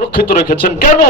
সুরক্ষিত রেখেছেন। কেন?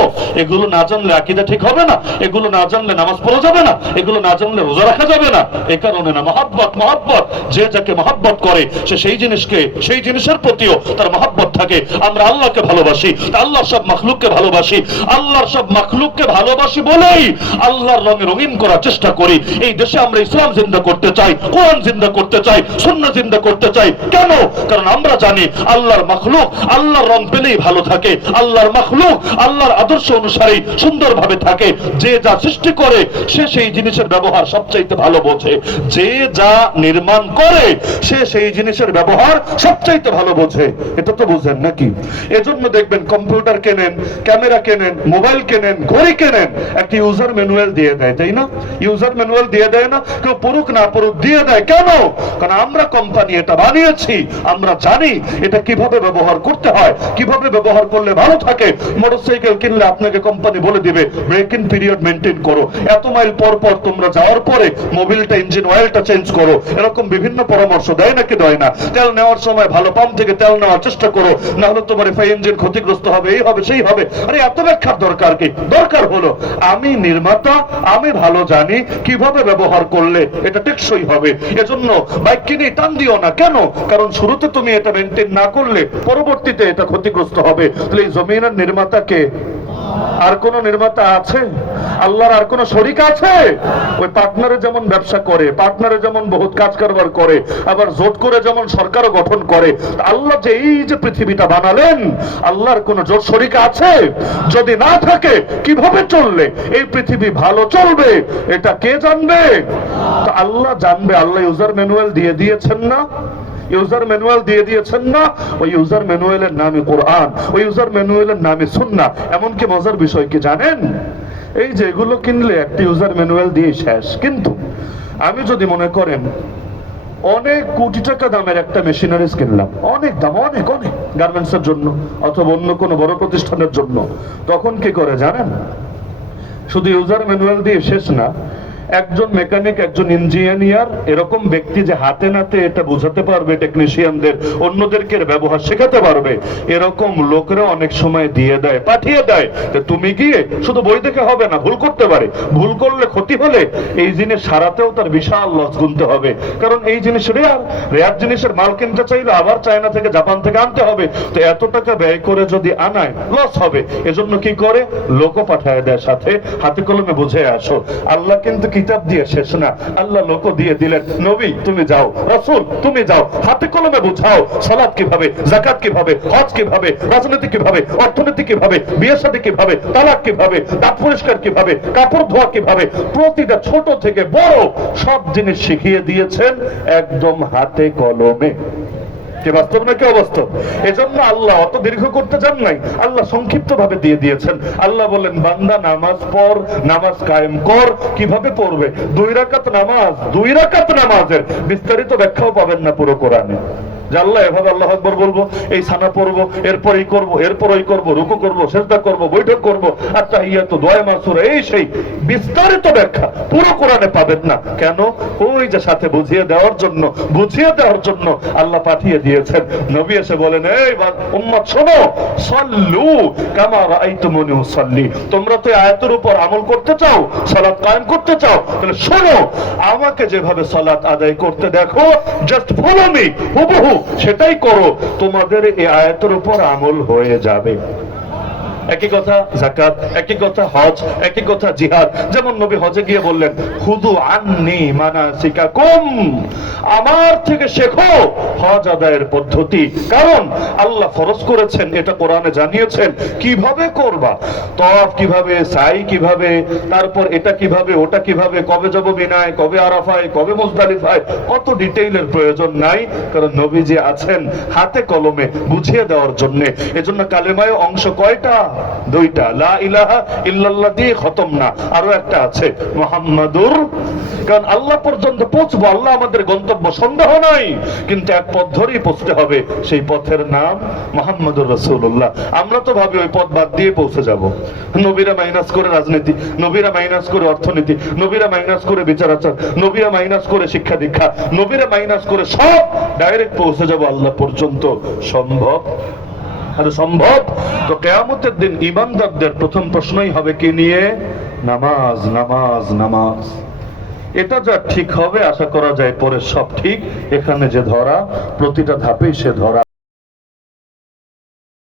এগুলো না জানলে আকীদা ঠিক হবে না, এগুলো না জানলে নামাজ পড়া যাবে না, এগুলো না জানলে রোজা রাখা যাবে না। এই কারণে না, মহব্বত মহব্বত, যে যাকে মহব্বত করে সে সেই জিনিসকে, সেই জিনিসের প্রতিও তার মহব্বত থাকে। আমরা আল্লাহকে ভালোবাসি, আল্লাহর সব মাখলুককে ভালোবাসি, আল্লাহর সব মাখলুককে ভালোবাসি বলেই আল্লাহর রঙে রঙিন করার চেষ্টা করি। এই দেশে আমরা ইসলাম জিন্দা করতে চাই, কোরআন জিন্দা করতে চাই, সুন্নাহ জিন্দা করতে চাই। কেন? কারণ আমরা জানি আল্লাহর মাখলুক আল্লাহর রং পেলেই ভালো থাকে, আল্লাহর মাখলুক আল্লাহর আদর্শ অনুসারে সুন্দরভাবে থাকে। যে যা সৃষ্টি করে সে সেই জিনিসের ব্যবহার সবচাইতে ভালো বোঝে, যে যা নির্মাণ করে সে সেই জিনিসের ব্যবহার সবচাইতে ভালো বোঝে। এটা তো বুঝেন নাকি? এজন্য দেখবেন কম্পিউটার কেনেন, ক্যামেরা কেনেন, মোবাইল কেনেন, ঘড়ি কেনেন, একটা ইউজার ম্যানুয়াল দিয়ে দেয়, তাই না? ইউজার ম্যানুয়াল দিয়ে দেয় না? কেউ পড়ুক না পড়ুক দিয়ে দেয়। কেন? কারণ আমরা কোম্পানি এটা বানিয়েছি, আমরা জানি এটা কিভাবে ব্যবহার করতে হয়, কিভাবে ব্যবহার করলে ভালো থাকে। মোটরসাইকেল কিনলে আপনাকে কোম্পানি বলে দিবে ব্রেক-ইন পিরিয়ড মেনটেন করো, এত মাইল পর পর তোমরা যাওয়ার পরে মোবিলটা, ইঞ্জিন অয়েলটা চেঞ্জ করো, এরকম বিভিন্ন পরামর্শ দেয় নাকি দেয় না? তেল নেওয়ার সময় ভালো পাম্প থেকে তেল নেওয়ার চেষ্টা করো, না হলে তোমার এফআই ইঞ্জিন ক্ষতিগ্রস্ত হবে, এই হবে সেই হবে। আরে এত ব্যাখ্যার দরকার কি? দরকার হলো আমি নির্মাতা, আমি ভালো জানি কিভাবে ব্যবহার করলে এটা টেকসই হবে। এজন্য বাইক কিনে টান দিও না। কেন? কারণ শুরুতে তুমি এটা মেনটেন না করলে পরবর্তীতে এটা ক্ষতিগ্রস্ত হবে। তাহলে এই জমিনের নির্মাতাকে আর কোন নির্মাতা আছে? আল্লাহর আর কোন শরীক আছে? ওই পার্টনারে যেমন ব্যবসা করে, পার্টনারে যেমন বহুত কাজ কারবার করে, আবার জোট করে যেমন সরকারও গঠন করে, আল্লাহ যে এই যে পৃথিবীটা বানালেন, আল্লাহর কোন জোট শরীক আছে? যদি না থাকে কিভাবে চললে এই পৃথিবী ভালো চলবে এটা কে জানবে? তো আল্লাহ জানবে। আল্লাহ ইউজার ম্যানুয়াল দিয়ে দিয়েছেন না? ইউজার ম্যানুয়াল দিয়ে দিয়েছেন না? ওই ইউজার ম্যানুয়ালের নামে কোরআন, ওই ইউজার ম্যানুয়ালের নামে সুন্নাহ। এমনকি মজার বিষয় কি জানেন? এই যে এগুলো কিনলে একটা ইউজার ম্যানুয়াল দিয়ে শেষ, কিন্তু আমি যদি মনে করেন অনেক কোটি টাকা দামের একটা মেশিনারিজ কিনলাম, অনেক দাম, অনেক অনেক, গার্মেন্টস এর জন্য অথবা অন্য কোনো বড় প্রতিষ্ঠানের জন্য, তখন কি করে জানেন? শুধু ইউজার ম্যানুয়াল দিয়ে শেষ না, একজন মেকানিক, একজন ইঞ্জিনিয়ার, এরকম ব্যক্তি যে হাতে নাতে এটা বোঝাতে পারবে টেকনিশিয়ানদের, অন্যদেরকে ব্যবহার শেখাতে পারবে, এরকম লোকরা অনেক সময় দিয়ে দেয়, পাঠিয়ে দেয়। তুমি গিয়ে শুধু বই দেখে হবে না, ভুল করতে পারে, ভুল করলে ক্ষতি হলে এই জিনিস সারাতেও তার বিশাল লস গুনতে হবে। কারণ এই জিনিস রেয়ার, রেয়ার জিনিসের মাল কিনতে চাইলে আবার চায়না থেকে, জাপান থেকে আনতে হবে। তো এত টাকা ব্যয় করে যদি আনায় লস হবে। এজন্য কি করে? লোকও পাঠায় দেয় সাথে, হাতে কলমে বুঝে আসো। আল্লাহ কিন্তু কিতাব দিয়ে শেষ না, আল্লাহ লোক দিয়ে দিলেন, নবী তুমি যাও, রাসূল তুমি যাও, হাতে কলমে বুঝাও সালাত কিভাবে, যাকাত কিভাবে, হজ কিভাবে, রাজনীতি কিভাবে, অর্থনীতি কিভাবে, বিয়ে শাদী কিভাবে, তালাক কিভাবে, দাঁত পরিষ্কার কিভাবে, কাপড় ধোয়া কিভাবে, প্রতিটা ছোট থেকে বড় সব জিনিস শিখিয়ে দিয়েছেন একদম হাতে কলমে। কে বাস্তব নাকি অবাস্তব? এজন্য আল্লাহ অত দীর্ঘ করতে চান নাই, আল্লাহ সংক্ষিপ্ত ভাবে দিয়ে দিয়েছেন। আল্লাহ বলেন, বান্দা নামাজ পড়, নামাজ কায়েম কর। কিভাবে পড়বে? 2 রাকাত নামাজ, 2 রাকাত নামাজের বিস্তারিত ব্যাখ্যাও পাবেন না পুরো কোরআনে। যে আল্লাহ এভাবে আল্লাহু আকবার বলবো, এই সানা পড়বো, এরপর এই করবো, এরপর ওই করবো, রুকু করবো, সিজদা করবো, বৈঠক করবো, আর তাহিয়াতু, দোয়া, মাসুরা, এই সেই বিস্তারিত ব্যাখ্যা পুরো কোরআনে পাবেন না। কেন? ওই যে সাথে বুঝিয়ে দেওয়ার জন্য, বুঝিয়ে দেওয়ার জন্য আল্লাহ পাঠিয়ে দিয়েছেন। নবী এসে বলেন, এই উম্মত শোনো, সাল্লু কামা রাআইতুমুনি উসাল্লি। তোমরা তো আয়াতের উপর আমল করতে চাও, সালাত কায়েম করতে চাও, তাহলে শোনো, আমাকে যেভাবে সালাত আদায় করতে দেখো, জাস্ট ফলো মি, হুবহু সেটাই করো, তোমাদের এই আয়াতের উপর আমল হয়ে যাবে। একই কথা যাকাত, একই কথা হজ, একই কথা জিহাদ। যেমন নবী হজে গিয়ে বললেন, খুযু আন্নী মানাসিকাকুম, আমার থেকে শেখো হজ আদায়ের পদ্ধতি। কারণ আল্লাহ ফরজ করেছেন, এটা কোরআনে জানিয়েছেন কিভাবে করবা, তওয়াফ কিভাবে, সাই কিভাবে, তারপর এটা কিভাবে, ওটা কিভাবে, কবে যাব মিনায়, কবে আরাফায়, কবে মুজদালিফায়, অত ডিটেইলের প্রয়োজন নাই। কারণ নবীজি আছেন হাতে কলমে বুঝিয়ে দেওয়ার জন্য। এজন্য কালেমায় অংশ কয়টা? 2টা। লা ইলাহা ইল্লাল্লাহ দিয়ে খতম না, আরো একটা আছে মুহাম্মাদুর। কারণ আল্লাহ পর্যন্ত পৌঁছবো, আল্লাহ আমাদের গন্তব্য, সন্দেহ নাই, কিন্তু এক পথ ধরেই পৌঁছতে হবে, সেই পথের নাম মুহাম্মাদুর রাসূলুল্লাহ। আমরা তো ভাবি ওই পথ বাদ দিয়ে পৌঁছে যাব। নবীরা মাইনাস করে রাজনীতি, নবীরা মাইনাস করে অর্থনীতি, নবীরা মাইনাস করে বিচার আচার, নবীরা মাইনাস করে শিক্ষা দীক্ষা, নবীরা মাইনাস করে সব ডাইরেক্ট পৌঁছে যাব আল্লাহ পর্যন্ত। সম্ভব? আরে সম্ভব? তো কিয়ামতের দিন ঈমানদারদের প্রথম প্রশ্নই হবে কি নিয়ে? নামাজ, নামাজ, নামাজ। এটা যা ঠিক হবে আশা করা যায় পরে সব ঠিক। এখানে যে ধরা, প্রতিটা ধাপেই সে ধরা।